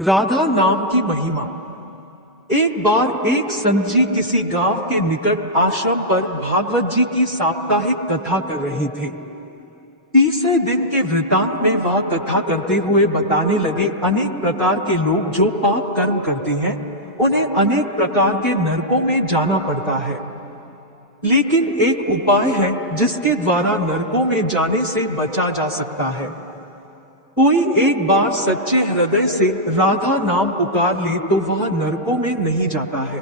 राधा नाम की महिमा। एक बार एक संत जी किसी गांव के निकट आश्रम पर भागवत जी की साप्ताहिक कथा कर रहे थे। तीसरे दिन के वृतांत में वह कथा करते हुए बताने लगे, अनेक प्रकार के लोग जो पाप कर्म करते हैं उन्हें अनेक प्रकार के नरकों में जाना पड़ता है, लेकिन एक उपाय है जिसके द्वारा नरकों में जाने से बचा जा सकता है। कोई एक बार सच्चे हृदय से राधा नाम पुकार ले तो वह नरकों में नहीं जाता है।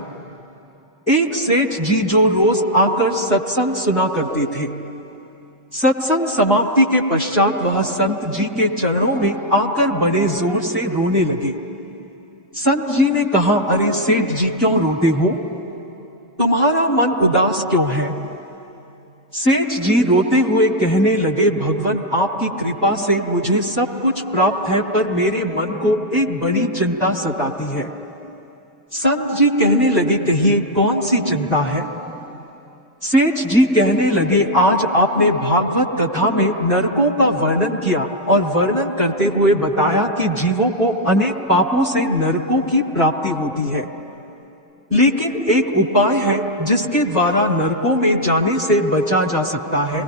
एक सेठ जी जो रोज आकर सत्संग सुना करते थे, सत्संग समाप्ति के पश्चात वह संत जी के चरणों में आकर बड़े जोर से रोने लगे। संत जी ने कहा, अरे सेठ जी क्यों रोते हो? तुम्हारा मन उदास क्यों है? सेठ जी रोते हुए कहने लगे, भगवान आपकी कृपा से मुझे सब कुछ प्राप्त है, पर मेरे मन को एक बड़ी चिंता सताती है। संत जी कहने लगे, कहिए कौन सी चिंता है? सेठ जी कहने लगे, आज आपने भागवत कथा में नरकों का वर्णन किया और वर्णन करते हुए बताया कि जीवों को अनेक पापों से नरकों की प्राप्ति होती है, लेकिन एक उपाय है जिसके द्वारा नरकों में जाने से बचा जा सकता है।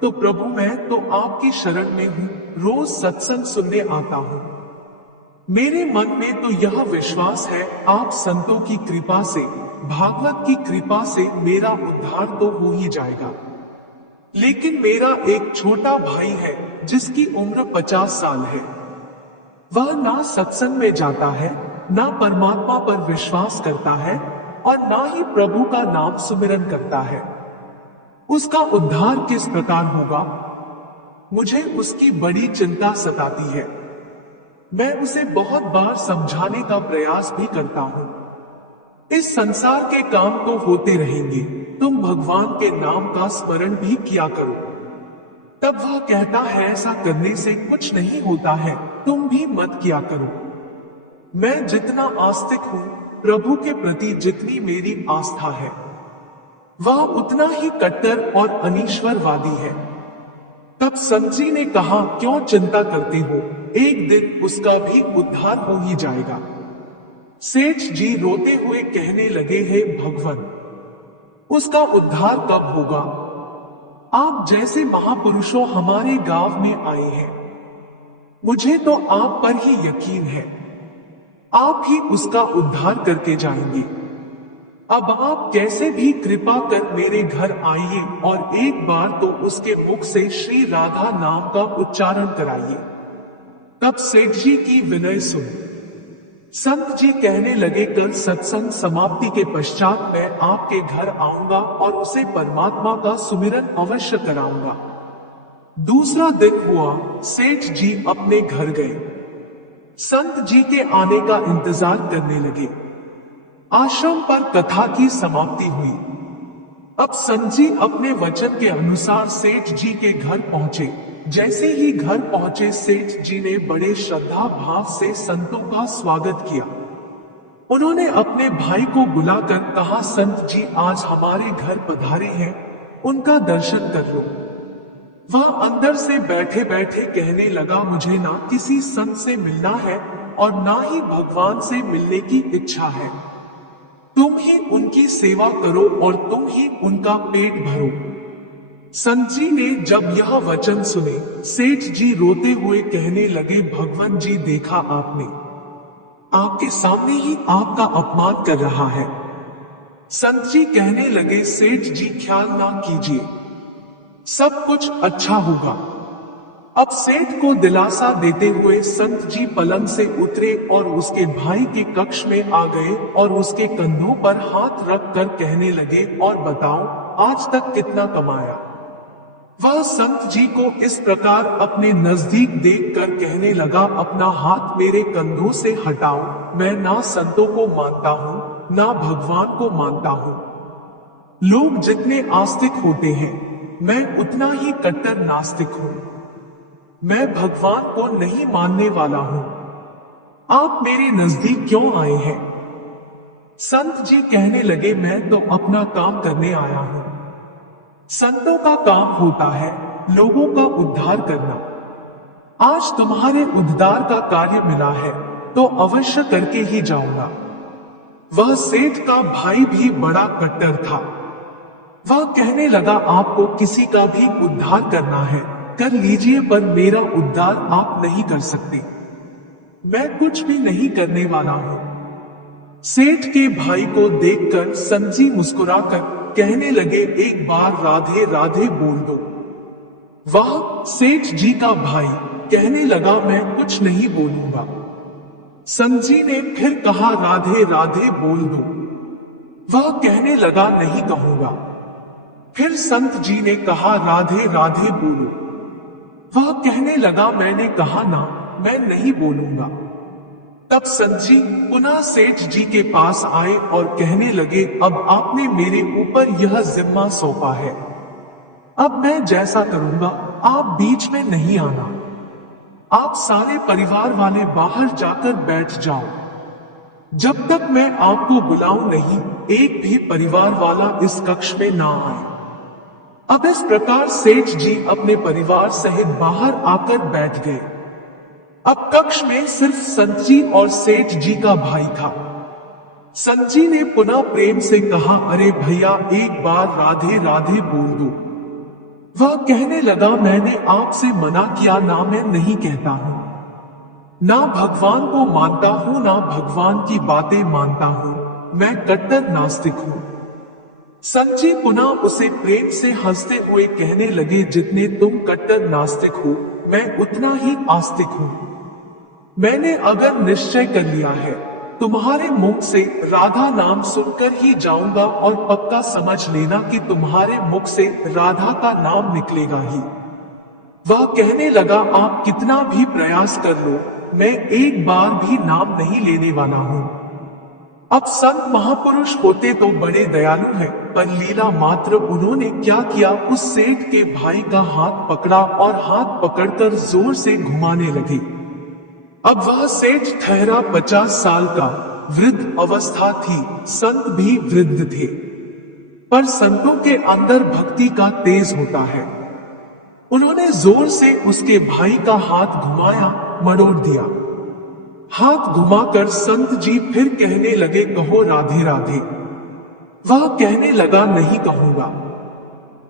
तो प्रभु मैं तो आपकी शरण में हूँ, रोज सत्संग सुनने आता हूँ। मेरे मन में तो यह विश्वास है आप संतों की कृपा से, भागवत की कृपा से मेरा उद्धार तो हो ही जाएगा। लेकिन मेरा एक छोटा भाई है जिसकी उम्र 50 साल है। वह ना सत्संग में जाता है, ना परमात्मा पर विश्वास करता है और ना ही प्रभु का नाम सुमिरन करता है। उसका उद्धार किस प्रकार होगा? मुझे उसकी बड़ी चिंता सताती है। मैं उसे बहुत बार समझाने का प्रयास भी करता हूँ। इस संसार के काम तो होते रहेंगे, तुम भगवान के नाम का स्मरण भी किया करो। तब वह कहता है, ऐसा करने से कुछ नहीं होता है, तुम भी मत किया करो। मैं जितना आस्तिक हूँ, प्रभु के प्रति जितनी मेरी आस्था है, वह उतना ही कट्टर और अनीश्वरवादी है। तब संत जी ने कहा, क्यों चिंता करते हो, एक दिन उसका भी उद्धार हो ही जाएगा। सेठ जी रोते हुए कहने लगे, हे भगवान, उसका उद्धार कब होगा? आप जैसे महापुरुषों हमारे गांव में आए हैं, मुझे तो आप पर ही यकीन है, आप ही उसका उद्धार करके जाएंगे। अब आप कैसे भी कृपा कर मेरे घर आइए और एक बार तो उसके मुख से श्री राधा नाम का उच्चारण कराइए। तब सेठ जी की विनय सुन संत जी कहने लगे, कल सत्संग समाप्ति के पश्चात मैं आपके घर आऊंगा और उसे परमात्मा का सुमिरन अवश्य कराऊंगा। दूसरा दिन हुआ, सेठ जी अपने घर गए। संत जी के आने का इंतजार करने लगे। आश्रम पर कथा की समाप्ति हुई। अब संत जी अपने वचन के अनुसार सेठ जी के घर पहुंचे। जैसे ही घर पहुंचे, सेठ जी ने बड़े श्रद्धा भाव से संतों का स्वागत किया। उन्होंने अपने भाई को बुलाकर कहा, संत जी आज हमारे घर पधारे हैं, उनका दर्शन कर लो। वह अंदर से बैठे बैठे कहने लगा, मुझे ना किसी संत से मिलना है और ना ही भगवान से मिलने की इच्छा है। तुम ही उनकी सेवा करो और तुम ही उनका पेट भरो। संत जी ने जब यह वचन सुने, सेठ जी रोते हुए कहने लगे, भगवान जी देखा आपने, आपके सामने ही आपका अपमान कर रहा है। संत जी कहने लगे, सेठ जी ख्याल ना कीजिए, सब कुछ अच्छा होगा। अब सेठ को दिलासा देते हुए संत जी पलंग से उतरे और उसके भाई के कक्ष में आ गए और उसके कंधों पर हाथ रख कर कहने लगे, और बताओ आज तक कितना कमाया? वह संत जी को इस प्रकार अपने नजदीक देखकर कहने लगा, अपना हाथ मेरे कंधों से हटाओ, मैं ना संतों को मानता हूँ ना भगवान को मानता हूँ। लोग जितने आस्तिक होते हैं, मैं उतना ही कट्टर नास्तिक हूँ। मैं भगवान को नहीं मानने वाला हूँ। आप मेरे नजदीक क्यों आए हैं? संत जी कहने लगे, मैं तो अपना काम करने आया हूँ। संतों का काम होता है लोगों का उद्धार करना। आज तुम्हारे उद्धार का कार्य मिला है, तो अवश्य करके ही जाऊंगा। वह सेठ का भाई भी बड़ा कट्टर था। वह कहने लगा, आपको किसी का भी उद्धार करना है कर लीजिए, पर मेरा उद्धार आप नहीं कर सकते। मैं कुछ भी नहीं करने वाला हूं। सेठ के भाई को देखकर संत जी मुस्कुराकर कहने लगे, एक बार राधे राधे बोल दो। वह सेठ जी का भाई कहने लगा, मैं कुछ नहीं बोलूंगा। संत जी ने फिर कहा, राधे राधे बोल दो। वह कहने लगा, नहीं कहूंगा। फिर संत जी ने कहा, राधे राधे बोलो। वह कहने लगा, मैंने कहा ना, मैं नहीं बोलूंगा। तब संत जी पुनः सेठ जी के पास आए और कहने लगे, अब आपने मेरे ऊपर यह जिम्मा सौंपा है। अब मैं जैसा करूंगा आप बीच में नहीं आना। आप सारे परिवार वाले बाहर जाकर बैठ जाओ। जब तक मैं आपको बुलाऊं नहीं, एक भी परिवार वाला इस कक्ष में ना आए। अब इस प्रकार सेठ जी अपने परिवार सहित बाहर आकर बैठ गए। अब कक्ष में सिर्फ संत जी और सेठ जी का भाई था। संत जी ने पुनः प्रेम से कहा, अरे भैया एक बार राधे राधे बोल दो। वह कहने लगा, मैंने आपसे मना किया ना, मैं नहीं कहता हूं। ना भगवान को मानता हूं, ना भगवान की बातें मानता हूं। मैं कट्टर नास्तिक हूं। संत जी पुनः उसे प्रेम से हंसते हुए कहने लगे, जितने तुम कट्टर नास्तिक हो, मैं उतना ही आस्तिक हूं। मैंने अगर निश्चय कर लिया है, तुम्हारे मुख से राधा नाम सुनकर ही जाऊंगा, और पक्का समझ लेना कि तुम्हारे मुख से राधा का नाम निकलेगा ही। वह कहने लगा, आप कितना भी प्रयास कर लो, मैं एक बार भी नाम नहीं लेने वाला हूं। अब संत महापुरुष होते तो बड़े दयालु हैं, पर लीला मात्र उन्होंने क्या किया, उस सेठ के भाई का हाथ पकड़ा और हाथ पकड़कर जोर से घुमाने लगे। अब वह सेठ ठहरा 50 साल का, वृद्ध अवस्था थी, संत भी वृद्ध थे। पर संतों के अंदर भक्ति का तेज होता है। उन्होंने जोर से उसके भाई का हाथ घुमाया, मरोड़ दिया। हाथ घुमाकर संत जी फिर कहने लगे, कहो राधे राधे। वह कहने लगा, नहीं कहूंगा।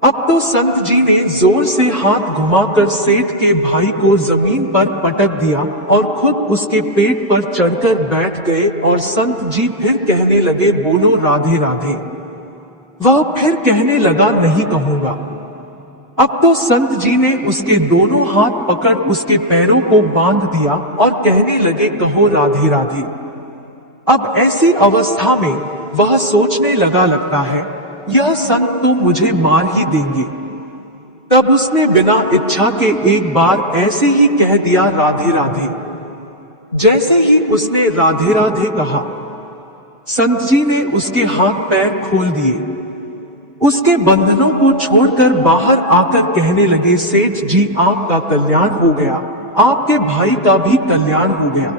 अब तो संत जी ने जोर से हाथ घुमाकर सेठ के भाई को जमीन पर पटक दिया और खुद उसके पेट पर चढ़कर बैठ गए, और संत जी फिर कहने लगे, बोलो राधे राधे। वह फिर कहने लगा, नहीं कहूंगा। अब तो संत जी ने उसके दोनों हाथ पकड़ उसके पैरों को बांध दिया और कहने लगे, कहो राधे राधे। अब ऐसी अवस्था में वह सोचने लगा, लगता है यह संत तो मुझे मार ही देंगे। तब उसने बिना इच्छा के एक बार ऐसे ही कह दिया, राधे राधे। जैसे ही उसने राधे राधे कहा, संत जी ने उसके हाथ पैर खोल दिए। उसके बंधनों को छोड़कर बाहर आकर कहने लगे, सेठ जी आपका कल्याण हो गया, आपके भाई का भी कल्याण हो गया।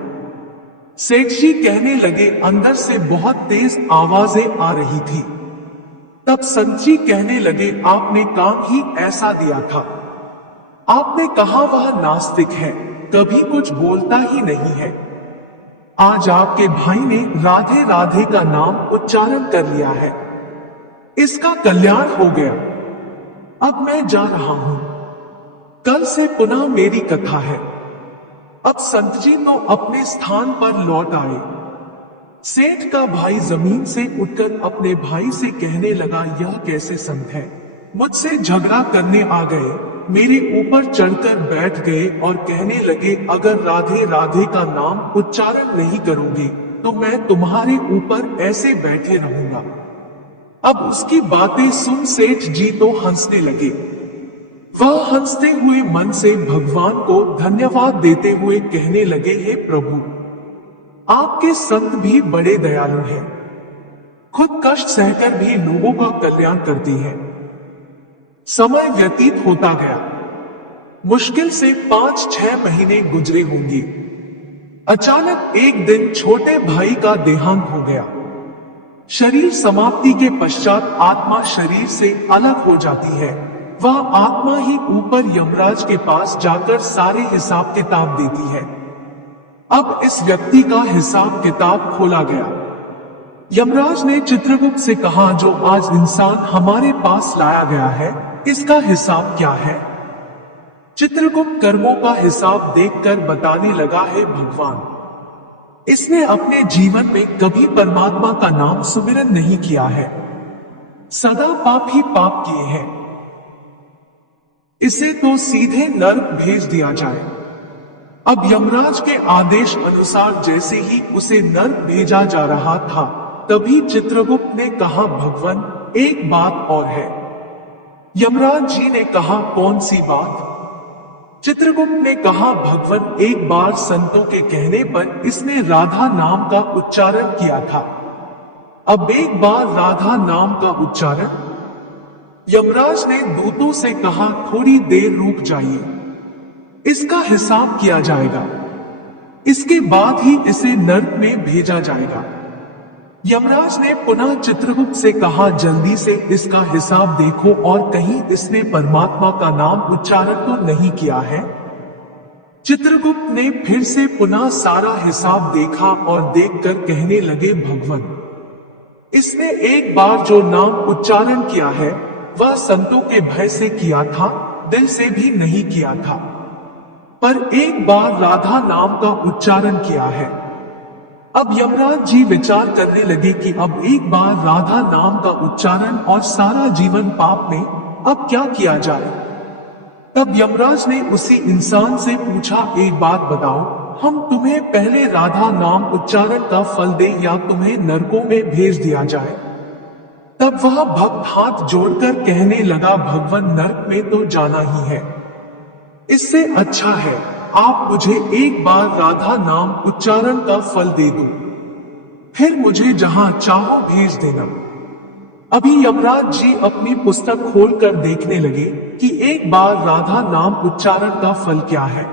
सेठ जी कहने लगे, अंदर से बहुत तेज आवाजें आ रही थी। तब संत जी कहने लगे, आपने काम ही ऐसा दिया था। आपने कहा वह नास्तिक है, कभी कुछ बोलता ही नहीं है। आज आपके भाई ने राधे राधे का नाम उच्चारण कर लिया है, इसका कल्याण हो गया। अब मैं जा रहा हूं, कल से पुनः मेरी कथा है। अब संत जी तो अपने स्थान पर लौट आए। सेठ का भाई जमीन से उठकर अपने भाई से कहने लगा, यह कैसे संत है, मुझसे झगड़ा करने आ गए, मेरे ऊपर चढ़कर बैठ गए और कहने लगे, अगर राधे राधे का नाम उच्चारण नहीं करोगे तो मैं तुम्हारे ऊपर ऐसे बैठे रहूंगा। अब उसकी बातें सुन सेठ जी तो हंसने लगे। वह हंसते हुए मन से भगवान को धन्यवाद देते हुए कहने लगे, हे प्रभु, आपके संत भी बड़े दयालु हैं, खुद कष्ट सहकर भी लोगों का कल्याण करती है। समय व्यतीत होता गया। मुश्किल से 5-6 महीने गुजरे होंगे। अचानक एक दिन छोटे भाई का देहांत हो गया। शरीर समाप्ति के पश्चात आत्मा शरीर से अलग हो जाती है। वह आत्मा ही ऊपर यमराज के पास जाकर सारे हिसाब किताब देती है। अब इस व्यक्ति का हिसाब किताब खोला गया। यमराज ने चित्रगुप्त से कहा, जो आज इंसान हमारे पास लाया गया है, इसका हिसाब क्या है? चित्रगुप्त कर्मों का हिसाब देखकर बताने लगा, है भगवान, इसने अपने जीवन में कभी परमात्मा का नाम सुमिरन नहीं किया है, सदा पाप ही पाप किए हैं। इसे तो सीधे नरक भेज दिया जाए। अब यमराज के आदेश अनुसार जैसे ही उसे नरक भेजा जा रहा था, तभी चित्रगुप्त ने कहा, भगवान, एक बात और है। यमराज जी ने कहा, कौन सी बात? चित्रगुप्त ने कहा, भगवान, एक बार संतों के कहने पर इसने राधा नाम का उच्चारण किया था। अब एक बार राधा नाम का उच्चारण। यमराज ने दूतों से कहा, थोड़ी देर रुक जाइए, इसका हिसाब किया जाएगा, इसके बाद ही इसे नरक में भेजा जाएगा। यमराज ने पुनः चित्रगुप्त से कहा, जल्दी से इसका हिसाब देखो और कहीं इसने परमात्मा का नाम उच्चारण तो नहीं किया है। चित्रगुप्त ने फिर से पुनः सारा हिसाब देखा और देखकर कहने लगे, भगवान, इसने एक बार जो नाम उच्चारण किया है वह संतों के भय से किया था, दिल से भी नहीं किया था। पर एक बार राधा नाम का उच्चारण किया है। अब यमराज जी विचार करने लगे कि अब एक बार राधा नाम का उच्चारण और सारा जीवन पाप में, अब क्या किया जाए? तब यमराज ने उसी इंसान से पूछा, एक बात बताओ, हम तुम्हें पहले राधा नाम उच्चारण का फल दें या तुम्हें नरकों में भेज दिया जाए? तब वह भक्त हाथ जोड़कर कहने लगा, भगवान, नरक में तो जाना ही है, इससे अच्छा है आप मुझे एक बार राधा नाम उच्चारण का फल दे दो, फिर मुझे जहां चाहो भेज देना। अभी यमराज जी अपनी पुस्तक खोलकर देखने लगे कि एक बार राधा नाम उच्चारण का फल क्या है।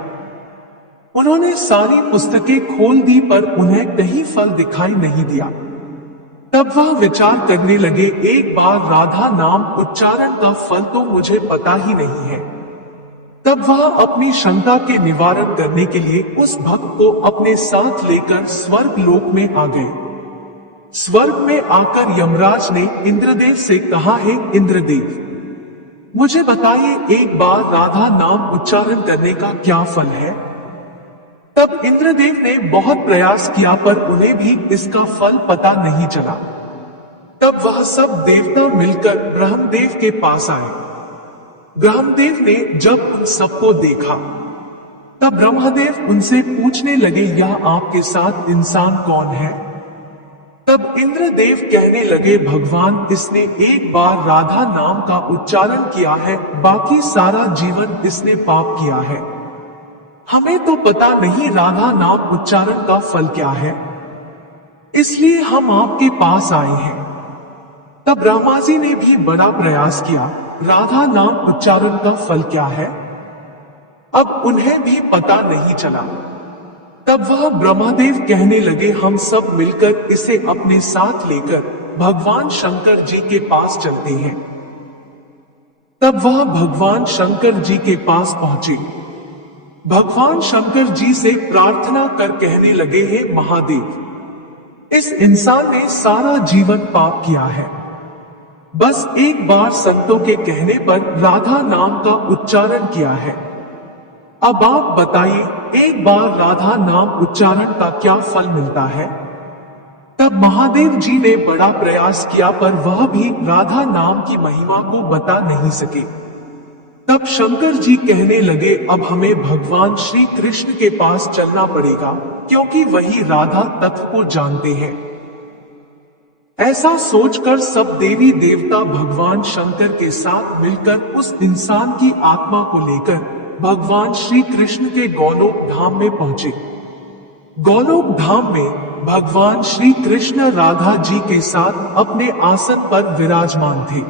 उन्होंने सारी पुस्तकें खोल दी पर उन्हें कहीं फल दिखाई नहीं दिया। तब वह विचार करने लगे, एक बार राधा नाम उच्चारण का फल तो मुझे पता ही नहीं है। तब वह अपनी शंका के निवारण करने के लिए उस भक्त को अपने साथ लेकर स्वर्ग लोक में आ गए। स्वर्ग में आकर यमराज ने इंद्रदेव से कहा, है इंद्रदेव, मुझे बताइए एक बार राधा नाम उच्चारण करने का क्या फल है? तब इंद्रदेव ने बहुत प्रयास किया पर उन्हें भी इसका फल पता नहीं चला। तब वह सब देवता मिलकर ब्रह्मदेव के पास आए। ब्रह्मदेव ने जब उन सबको देखा, तब ब्रह्मदेव उनसे पूछने लगे, यह आपके साथ इंसान कौन है? तब इंद्रदेव कहने लगे, भगवान, इसने एक बार राधा नाम का उच्चारण किया है, बाकी सारा जीवन इसने पाप किया है। हमें तो पता नहीं राधा नाम उच्चारण का फल क्या है, इसलिए हम आपके पास आए हैं। तब ब्रह्मा जी ने भी बड़ा प्रयास किया, राधा नाम उच्चारण का फल क्या है? अब उन्हें भी पता नहीं चला। तब वह ब्रह्मदेव कहने लगे, हम सब मिलकर इसे अपने साथ लेकर भगवान शंकर जी के पास चलते हैं। तब वह भगवान शंकर जी के पास पहुंचे। भगवान शंकर जी से प्रार्थना कर कहने लगे, हे महादेव, इस इंसान ने सारा जीवन पाप किया है, बस एक बार संतों के कहने पर राधा नाम का उच्चारण किया है। अब आप बताइए, एक बार राधा नाम उच्चारण का क्या फल मिलता है? तब महादेव जी ने बड़ा प्रयास किया पर वह भी राधा नाम की महिमा को बता नहीं सके। तब शंकर जी कहने लगे, अब हमें भगवान श्री कृष्ण के पास चलना पड़ेगा, क्योंकि वही राधा तत्व को जानते हैं। ऐसा सोचकर सब देवी देवता भगवान शंकर के साथ मिलकर उस इंसान की आत्मा को लेकर भगवान श्री कृष्ण के गोलोक धाम में पहुंचे। गोलोक धाम में भगवान श्री कृष्ण राधा जी के साथ अपने आसन पर विराजमान थे।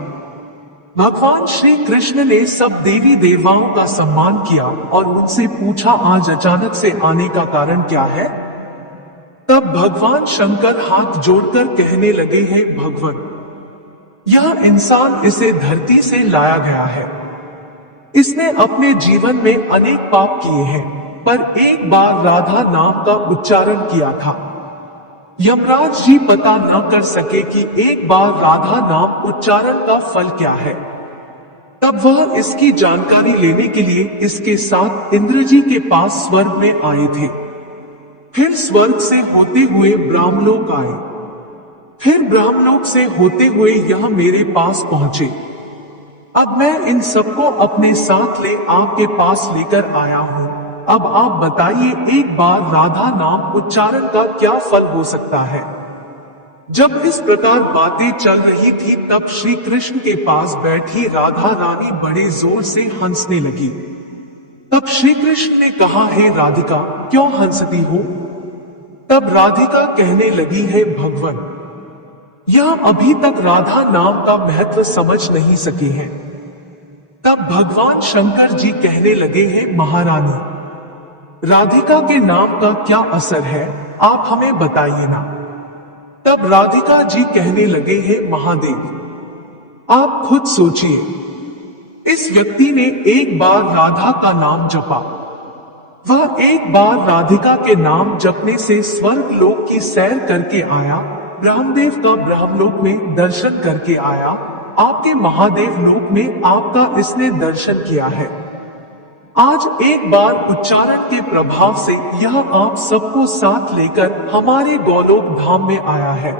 भगवान श्री कृष्ण ने सब देवी देवताओं का सम्मान किया और उनसे पूछा, आज अचानक से आने का कारण क्या है? तब भगवान शंकर हाथ जोड़कर कहने लगे, हैं भगवान, यह इंसान इसे धरती से लाया गया है। इसने अपने जीवन में अनेक पाप किए हैं, पर एक बार राधा नाम का उच्चारण किया था। यमराज जी पता न कर सके कि एक बार राधा नाम उच्चारण का फल क्या है। तब वह इसकी जानकारी लेने के लिए इसके साथ इंद्र जी के पास स्वर्ग में आए थे। फिर स्वर्ग से होते हुए ब्रह्मलोक आए। फिर ब्रह्मलोक से होते हुए यह मेरे पास पहुंचे। अब मैं इन सबको अपने साथ ले आपके पास लेकर आया हूँ। अब आप बताइए एक बार राधा नाम उच्चारण का क्या फल हो सकता है। जब इस प्रकार बातें चल रही थी तब श्री कृष्ण के पास बैठी राधा रानी बड़े जोर से हंसने लगी। तब श्री कृष्ण ने कहा, हे राधिका, क्यों हंसती हो? तब राधिका कहने लगी, है भगवान, यह अभी तक राधा नाम का महत्व समझ नहीं सके हैं। तब भगवान शंकर जी कहने लगे, हैं महारानी, राधिका के नाम का क्या असर है, आप हमें बताइए ना। तब राधिका जी कहने लगे, हैं महादेव, आप खुद सोचिए, इस व्यक्ति ने एक बार राधा का नाम जपा। वह एक बार राधिका के नाम जपने से स्वर्ग लोक की सैर करके आया, ब्रह्मदेव का ब्रह्मलोक में दर्शन करके आया, आपके महादेव लोक में आपका इसने दर्शन किया है। आज एक बार उच्चारण के प्रभाव से यह आप सबको साथ लेकर हमारे गोलोक धाम में आया है,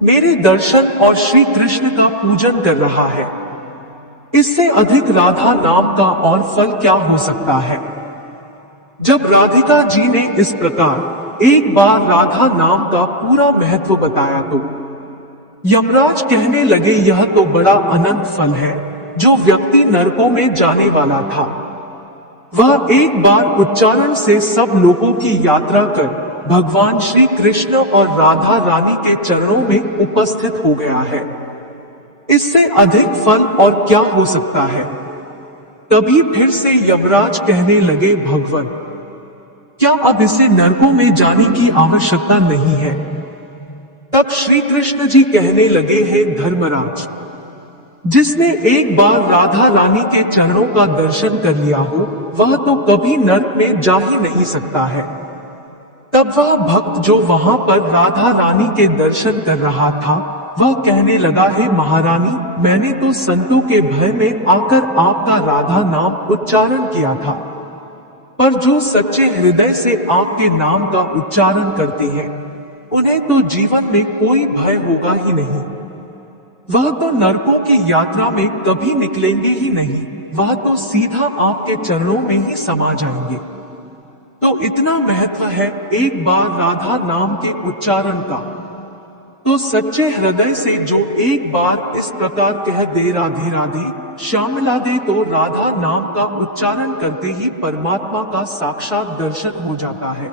मेरे दर्शन और श्री कृष्ण का पूजन कर रहा है। इससे अधिक राधा नाम का और फल क्या हो सकता है। जब राधिका जी ने इस प्रकार एक बार राधा नाम का पूरा महत्व बताया तो यमराज कहने लगे, यह तो बड़ा अनंत फल है जो व्यक्ति नरकों में जाने वाला था। वह एक बार उच्चारण से सब लोगों की यात्रा कर भगवान श्री कृष्ण और राधा रानी के चरणों में उपस्थित हो गया है। इससे अधिक फल और क्या हो सकता है। तभी फिर से यमराज कहने लगे, भगवान, क्या अब इसे नरकों में जाने की आवश्यकता नहीं है। तब श्री कृष्ण जी कहने लगे, हे धर्मराज, जिसने एक बार राधा रानी के चरणों का दर्शन कर लिया हो वह तो कभी नर्क में जा ही नहीं सकता है। तब वह भक्त जो वहां पर राधा रानी के दर्शन कर रहा था वह कहने लगा, है महारानी, मैंने तो संतों के भय में आकर आपका राधा नाम उच्चारण किया था, पर जो सच्चे हृदय से आपके नाम का उच्चारण करते हैं उन्हें तो जीवन में कोई भय होगा ही नहीं। वह तो नरकों की यात्रा में कभी निकलेंगे ही नहीं, वह तो सीधा आपके चरणों में ही समा जाएंगे। तो इतना महत्व है एक बार राधा नाम के उच्चारण का। तो सच्चे हृदय से जो एक बार इस प्रकार कह दे, राधे राधे, श्यामला दे, तो राधा नाम का उच्चारण करते ही परमात्मा का साक्षात दर्शन हो जाता है।